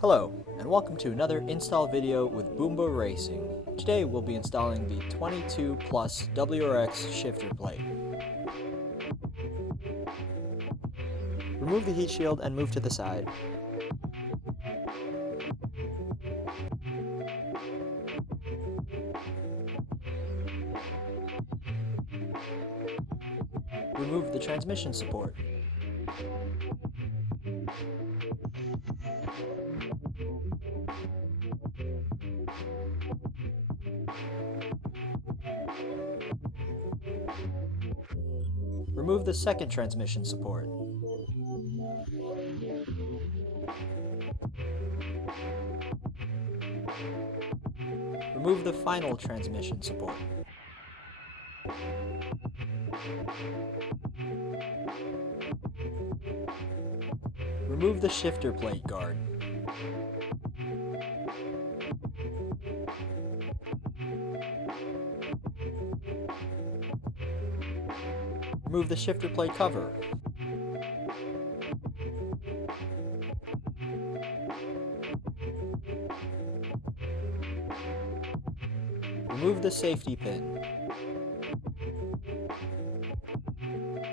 Hello, and welcome to another install video with Boomba Racing. Today we'll be installing the 22 Plus WRX shifter plate. Remove the heat shield and move to the side. Remove the transmission support. Remove the second transmission support. Remove the final transmission support. Remove the shifter plate guard. Remove the shifter plate cover. Remove the safety pin.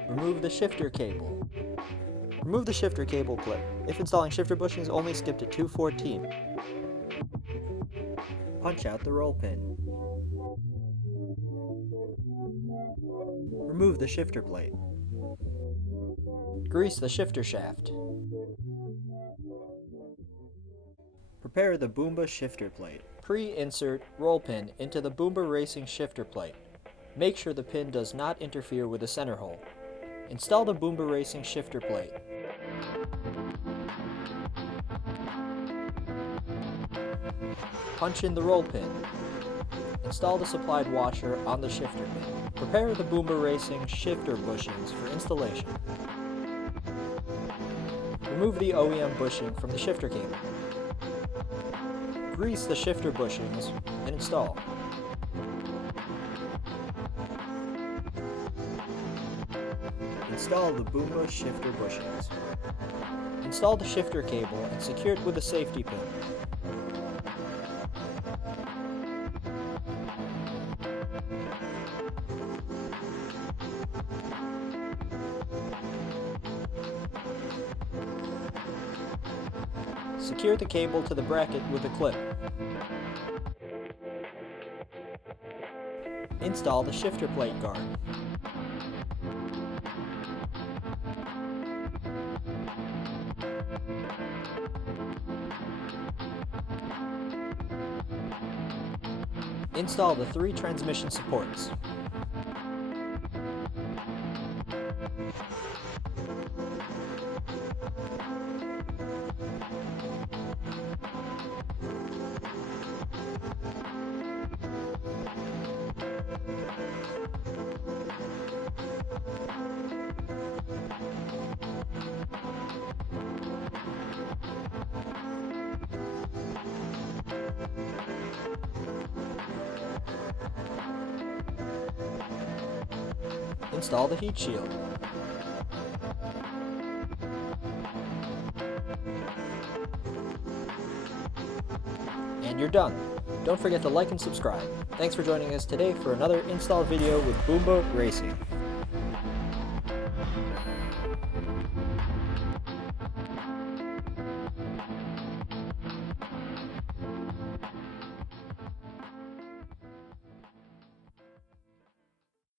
Remove the shifter cable. Remove the shifter cable clip. If installing shifter bushings, only skip to 214. Punch out the roll pin. Remove the shifter plate. Grease the shifter shaft. Prepare the Boomba shifter plate. Pre-insert roll pin into the Boomba Racing shifter plate. Make sure the pin does not interfere with the center hole. Install the Boomba Racing shifter plate. Punch in the roll pin. Install the supplied washer on the shifter pin. Prepare the Boomba Racing shifter bushings for installation. Remove the OEM bushing from the shifter cable. Grease the shifter bushings and install. Install the Boomba shifter bushings. Install the shifter cable and secure it with a safety pin. Secure the cable to the bracket with a clip. Install the shifter plate guard. Install the 3 transmission supports. Install the heat shield. And you're done. Don't forget to like and subscribe. Thanks for joining us today for another install video with Boomba Racing.